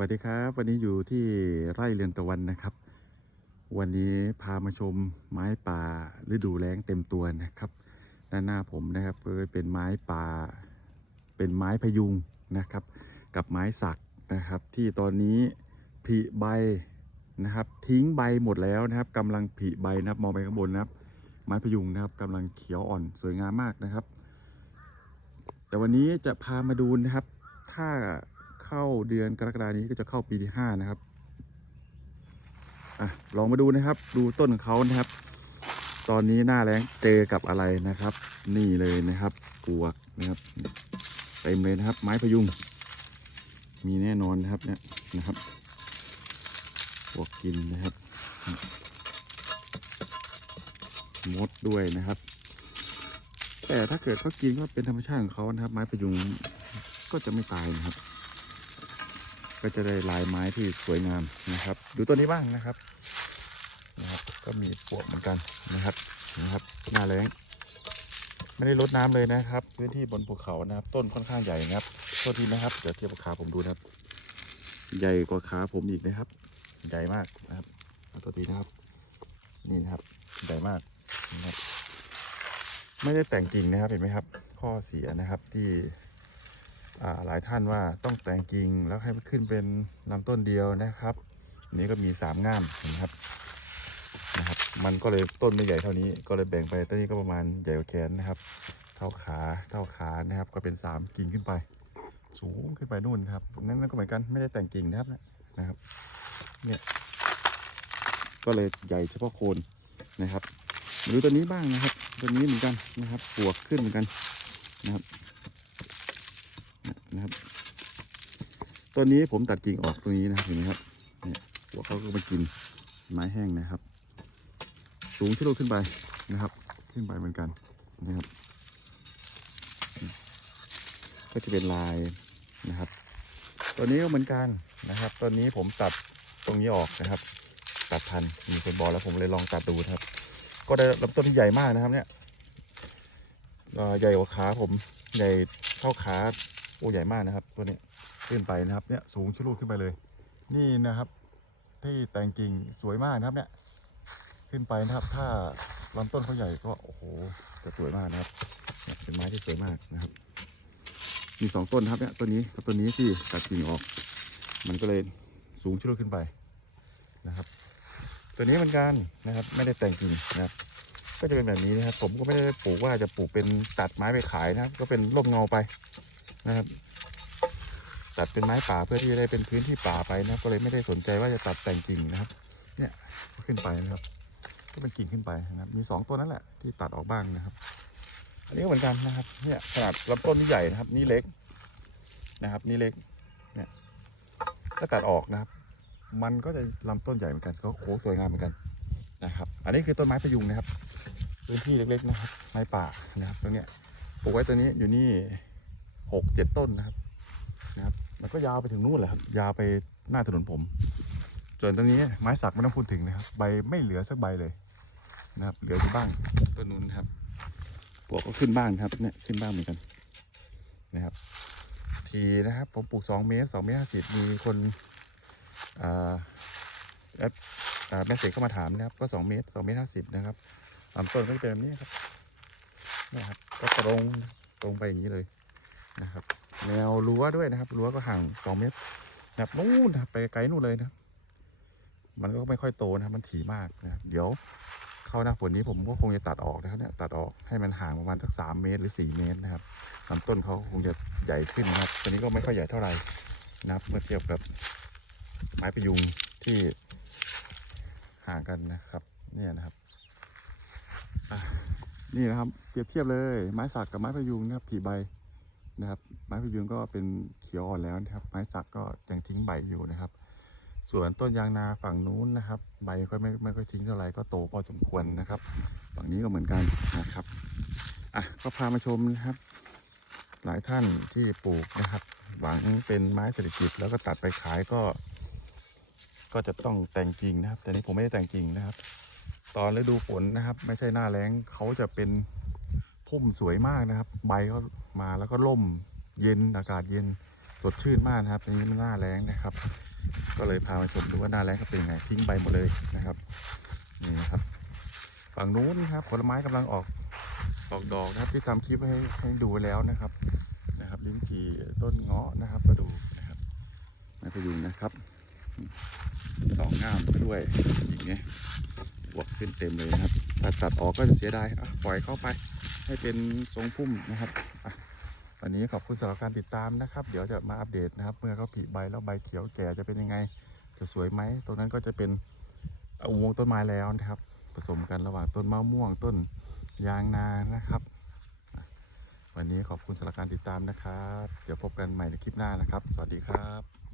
วัสดีครับ วันนี้อยู่ที่ไร่เรือนตะวันนะครับ วันนี้พามาชมไม้ป่าฤดูแล้งเต็มตัวนะครับด้านหน้าผมนะครับก็เป็นไม้ป่า เป็นไม้พยุงนะครับ กับไม้สักนะครับ ที่ตอนนี้ผลิใบนะครับ ทิ้งใบหมดแล้วนะครับกำลังผลิใบนะครับมองไปข้างบนนะครับ ไม้พยุงนะครับกำลังเขียวอ่อนสวยงามมากนะครับ แต่วันนี้จะพามาดูนะครับ ถ้า เข้าเดือนกรกฎานี้ก็จะเข้าปีที่ห้านะครับอะลองมาดูนะครับ ดูต้นของเขานะครับ ตอนนี้หน้าแรงเจอกับอะไรนะครับ นี่เลยนะครับปวกนะครับเต็มเลยนะครับ ไม้พยุง มีแน่นอนนะครับเนี่ยนะครับปวกกินนะครับมดด้วยนะครับ แต่ถ้าเกิดเขากินก็เป็นธรรมชาติของเขานะครับ ไม้พยุงก็จะไม่ตายนะครับ ก็จะได้ลายไม้ที่สวยงามนะครับ ดูตัวนี้บ้างนะครับนะครับ ก็มีปวกเหมือนกันนะครับนะครับหน้าแรงไม่ได้ลดน้ำเลยนะครับ พื้นที่บนภูเขานะครับ ต้นค่อนข้างใหญ่นะครับโทษทีนะครับเดี๋ยวเทียบกับขาผมดูนะครับ ใหญ่กว่าขาผมอีกนะครับ ใหญ่มากนะครับเอาตัวทีนะครับนี่นะครับใหญ่มากนะครับ ไม่ได้แต่งกิ่งนะครับเห็นไหมครับ ข้อเสียนะครับที่อ่า หลายท่านว่าต้องแต่งกิ่งแล้วให้มันขึ้นเป็นลำต้นเดียวนะครับ นี้ก็มีสามง่ามนไหมครับนะครับ มันก็เลยต้นไม่ใหญ่เท่านี้ก็เลยแบ่งไปต้นนี้ก็ประมาณใหญ่กว่าแขนนะครับ เท่าขาเท่าขานะครับ ก็เป็นสามกิ่งขึ้นไป สูงขึ้นไปนู่นครับนั่นก็เหมือนกันไม่ได้แต่งกิ่งนะครับนะครับเนี่ยก็เลยใหญ่เฉพาะโคนนะครับมาดูตัวนี้บ้างนะครับ ตัวนี้เหมือนกันนะครับปวกขึ้นเหมือนกันนะครับ นะครับตัวนี้ผมตัดกิ่งออกตรงนี้นะครับเห็นไหมครับเนี่ยปวเขาก็มากินไม้แห้งนะครับ สูงชะโลขึ้นไปนะครับ ขึ้นไปเหมือนกันนะครับ ก็จะเป็นลายนะครับตัวนี้ก็เหมือนกันนะครับตัวนี้ผมตัดตรงนี้ออกนะครับ ตัดทันมีคนบอกแล้วผมเลยลองตัดดูครับ ก็ได้ลำต้นที่ใหญ่มากนะครับเนี่ยใหญ่กว่าขาผมใหญ่เท่าขา โอ้ใหญ่มากนะครับ ตัวนี้ขึ้นไปนะครับเนี่ยสูงชะลูดขึ้นไปเลย นี่นะครับ ที่แต่งกิ่งสวยมากนะครับเนี่ยขึ้นไปนะครับ ถ้าลำต้นเขาใหญ่ก็โอ้โหจะสวยมากนะครับเป็นไม้ที่สวยมากนะครับ มีสองต้นครับเนี่ยต้นนี้กับต้นนี้ที่ตัดกิ่งออก มันก็เลยสูงชะลูดขึ้นไปนะครับ ตัวนี้เหมือนกันนะครับ ไม่ได้แต่งกิ่งนะครับก็จะเป็นแบบนี้นะครับ ผมก็ไม่ได้ปลูกว่าจะปลูกเป็นตัดไม้ไปขายนะครับ ก็เป็นร่มเงาไป นะครับ ตัดเป็นไม้ป่าเพื่อที่จะได้เป็นพื้นที่ป่าไปนะก็เลยไม่ได้สนใจว่าจะตัดแต่งกิ่งนะครับ เนี่ยก็ขึ้นไปนะครับก็เป็นกิ่งขึ้นไปนะครับมีสองตัวนั่นแหละที่ตัดออกบ้างนะครับ อันนี้ก็เหมือนกันนะครับเนี่ยขนาดลำต้นนี่ใหญ่นะครับ นี่เล็กนะครับ นี่เล็กเนี่ยก็ตัดออกนะครับ มันก็จะลำต้นใหญ่เหมือนกัน ก็โค้งสวยงามเหมือนกันนะครับ อันนี้คือต้นไม้พยุงนะครับพื้นที่เล็กๆนะครับไม้ป่านะครับตรงเนี้ยปลูกไว้ตัวนี้อยู่นี่ หกเจ็ดต้นนะครับนะครับ มันก็ยาวไปถึงนู่นแหละครับ ยาวไปหน้าถนนผมส่วนต้นนี้ไม้สักไม่ต้องพูดถึงนะครับ ใบไม่เหลือสักใบเลยนะครับ เหลืออยู่บ้างต้นนู้นครับปลวกก็ขึ้นบ้างครับเนี่ยขึ้นบ้างเหมือนกันนะครับ ทีนะครับ ผมปลูกสองเมตรสองเมตรห้าสิบมีคนอแอปแม่เสกเข้ามาถามนะครับ ก็สองเมตรสองเมตรห้าสิบนะครับลำต้นก็จะเป็นแบบนี้ครับนี่ครับ ก็ตรงตรงไปอย่างนี้เลย นะครับ แนวรั้วด้วยนะครับรั้วก็ห่างสองเมตรนะครับนู่นนะครับไปไกลนู่นเลยนะ มันก็ไม่ค่อยโตนะครับมันถี่มากนะครับเดี๋ยวเข้าหน้าฝนนี้ผมก็คงจะตัดออกนะครับเนี่ยตัดออกให้มันห่างประมาณสักสามเมตรหรือสี่เมตรนะครับลำต้นเขาคงจะใหญ่ขึ้นนะครับตัวนี้ก็ไม่ค่อยใหญ่เท่าไหร่นะครับเมื่อเทียบกับไม้พยุงที่ห่างกันนะครับ เนี่ยนะครับนี่นะครับเปรียบเทียบเลยไม้สักกับไม้พยุงนะครับผีใบ นะครับ ไม้พยุงก็เป็นเขียวอ่อนแล้วนะครับ ไม้สักก็ยังทิ้งใบอยู่นะครับ ส่วนต้นยางนาฝั่งนู้นนะครับ ใบก็ไม่ไม่ค่อยทิ้งเท่าไหร่ก็โตพอสมควรนะครับ ฝั่งนี้ก็เหมือนกันนะครับอะก็พามาชมนะครับ หลายท่านที่ปลูกนะครับ หวังเป็นไม้เศรษฐกิจแล้วก็ตัดไปขายก็ ก็จะต้องแต่งกิ่งนะครับ แต่นี้ผมไม่ได้แต่งกิ่งนะครับ ตอนฤดูฝนนะครับ ไม่ใช่หน้าแล้งเขาจะเป็น พุ่มสวยมากนะครับ ใบเขามาแล้วก็ร่มเย็นอากาศเย็นสดชื่นมากนะครับอันนี้มันหน้าแรงนะครับ ก็เลยพามาชมดูว่าหน้าแรงเขาเป็นยังไงทิ้งใบหมดเลยนะครับนี่นะครับฝั่งนู้นนะครับผลไม้กำลังออกออกดอกนะครับที่ทำคลิปให้ให้ดูไว้แล้วนะครับนะครับลิ้นจี่ต้นเงาะนะครับมาดูนะครับมาไปดูนะครับสองง่ามด้วยอย่างเงี้ยบวกขึ้นเต็มเลยนะครับถ้าตัดออกก็จะเสียดายปล่อยเข้าไป ให้เป็นทรงพุ่มนะครับวันนี้ขอบคุณสำหรับการติดตามนะครับ เดี๋ยวจะมาอัปเดตนะครับ เมื่อเขาผลิใบแล้วใบเขียวแก่จะเป็นยังไง จะสวยไหมตรงนั้นก็จะเป็นอุโมงค์ต้นไม้แล้วนะครับ ผสมกันระหว่างต้นมะม่วงต้นยางนานะครับ วันนี้ขอบคุณสำหรับการติดตามนะครับ เดี๋ยวพบกันใหม่ในคลิปหน้านะครับ สวัสดีครับ